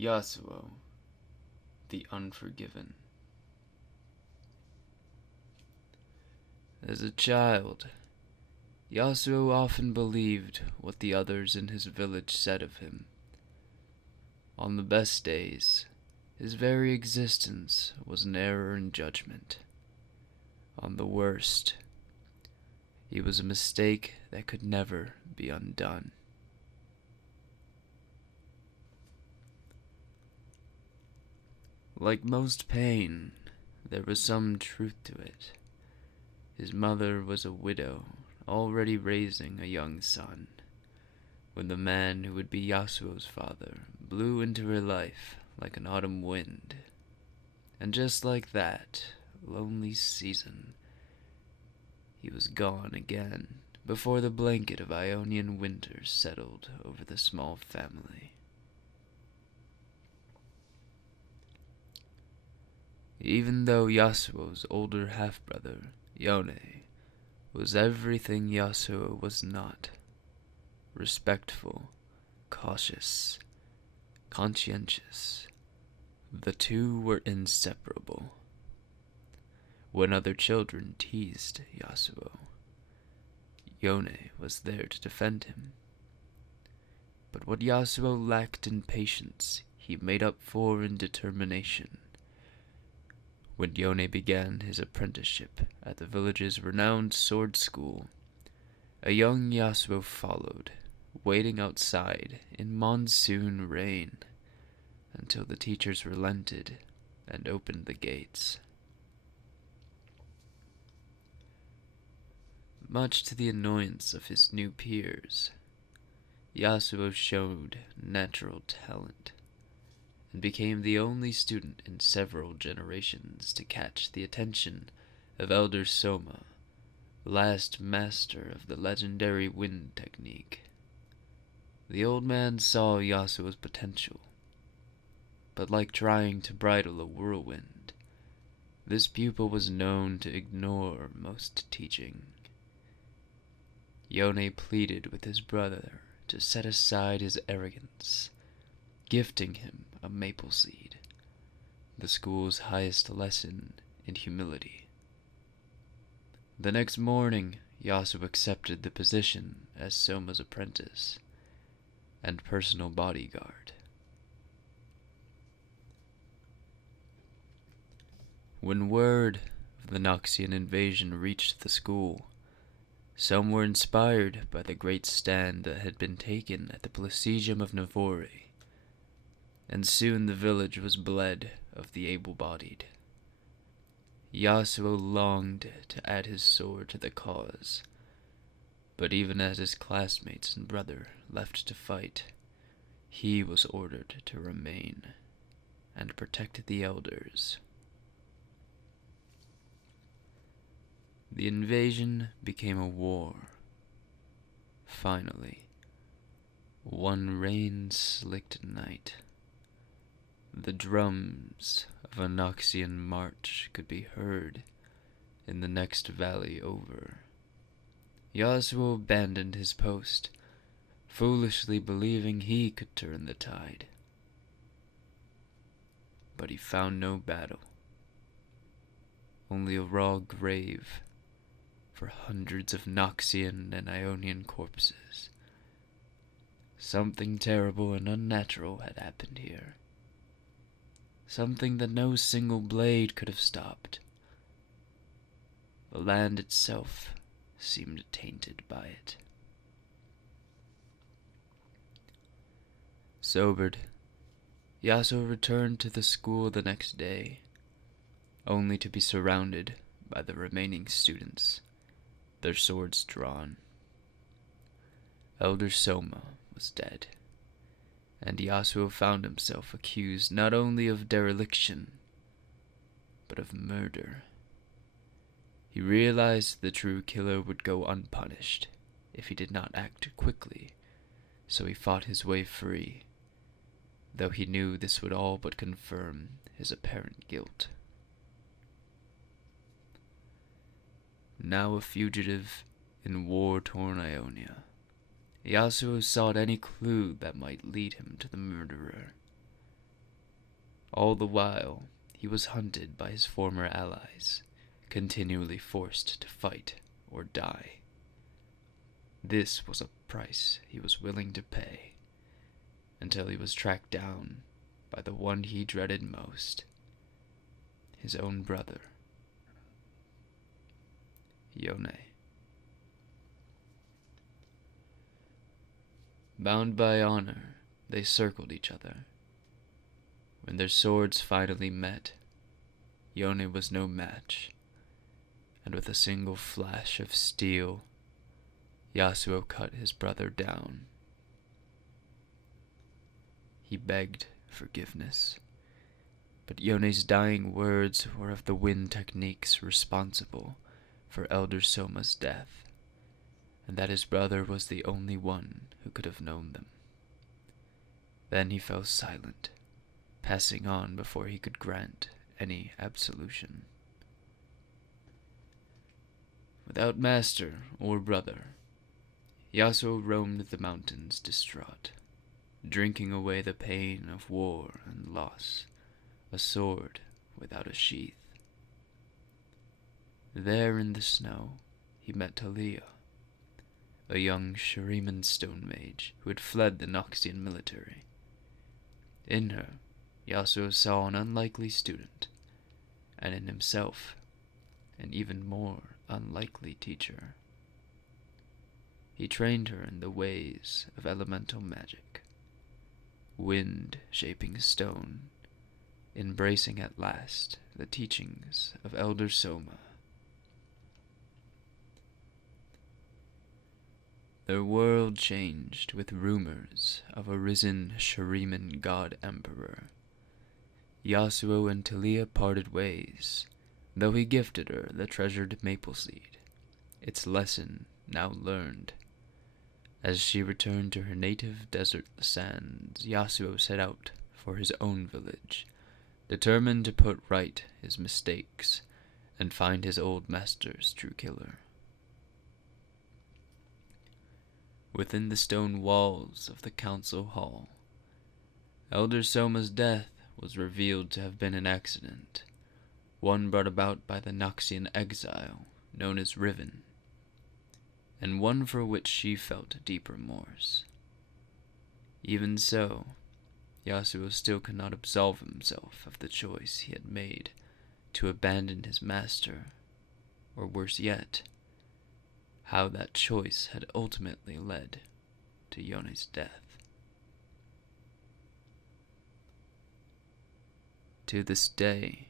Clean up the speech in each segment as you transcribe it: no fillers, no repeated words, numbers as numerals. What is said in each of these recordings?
Yasuo, the Unforgiven. As a child, Yasuo often believed what the others in his village said of him. On the best days, his very existence was an error in judgment. On the worst, he was a mistake that could never be undone. Like most pain, there was some truth to it. His mother was a widow, already raising a young son, when the man who would be Yasuo's father blew into her life like an autumn wind. And just like that lonely season, he was gone again before the blanket of Ionian winter settled over the small family. Even though Yasuo's older half-brother, Yone, was everything Yasuo was not: respectful, cautious, conscientious, the two were inseparable. When other children teased Yasuo, Yone was there to defend him. But what Yasuo lacked in patience, he made up for in determination. When Yone began his apprenticeship at the village's renowned sword school, a young Yasuo followed, waiting outside in monsoon rain until the teachers relented and opened the gates. Much to the annoyance of his new peers, Yasuo showed natural talent and became the only student in several generations to catch the attention of Elder Soma, last master of the legendary wind technique. The old man saw Yasuo's potential, but like trying to bridle a whirlwind, this pupil was known to ignore most teaching. Yone pleaded with his brother to set aside his arrogance, gifting him a maple seed, the school's highest lesson in humility. The next morning, Yasuo accepted the position as Soma's apprentice and personal bodyguard. When word of the Noxian invasion reached the school, some were inspired by the great stand that had been taken at the Placidium of Navori, and soon the village was bled of the able-bodied. Yasuo longed to add his sword to the cause, but even as his classmates and brother left to fight, he was ordered to remain and protect the elders. The invasion became a war. Finally, one rain-slicked night, the drums of a Noxian march could be heard in the next valley over. Yasuo abandoned his post, foolishly believing he could turn the tide. But he found no battle, only a raw grave for hundreds of Noxian and Ionian corpses. Something terrible and unnatural had happened here. Something that no single blade could have stopped. The land itself seemed tainted by it. Sobered, Yasuo returned to the school the next day, only to be surrounded by the remaining students, their swords drawn. Elder Soma was dead, and Yasuo found himself accused not only of dereliction, but of murder. He realized the true killer would go unpunished if he did not act quickly, so he fought his way free, though he knew this would all but confirm his apparent guilt. Now a fugitive in war-torn Ionia, Yasuo sought any clue that might lead him to the murderer. All the while, he was hunted by his former allies, continually forced to fight or die. This was a price he was willing to pay, until he was tracked down by the one he dreaded most, his own brother, Yone. Bound by honor, they circled each other. When their swords finally met, Yone was no match, and with a single flash of steel, Yasuo cut his brother down. He begged forgiveness, but Yone's dying words were of the wind techniques responsible for Elder Soma's death, and that his brother was the only one who could have known them. Then he fell silent, passing on before he could grant any absolution. Without master or brother, Yasuo roamed the mountains distraught, drinking away the pain of war and loss, a sword without a sheath. There in the snow, he met Talia, a young Shuriman stone mage who had fled the Noxian military. In her, Yasuo saw an unlikely student, and in himself, an even more unlikely teacher. He trained her in the ways of elemental magic, wind shaping stone, embracing at last the teachings of Elder Soma. Their world changed with rumors of a risen Shuriman god emperor. Yasuo and Talia parted ways, though he gifted her the treasured maple seed, its lesson now learned. As she returned to her native desert sands, Yasuo set out for his own village, determined to put right his mistakes and find his old master's true killer. Within the stone walls of the council hall, Elder Soma's death was revealed to have been an accident, one brought about by the Noxian exile known as Riven, and one for which she felt deep remorse. Even so, Yasuo still could not absolve himself of the choice he had made to abandon his master, or worse yet, how that choice had ultimately led to Yone's death. To this day,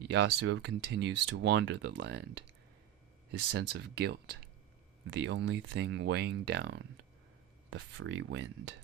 Yasuo continues to wander the land, his sense of guilt the only thing weighing down the free wind.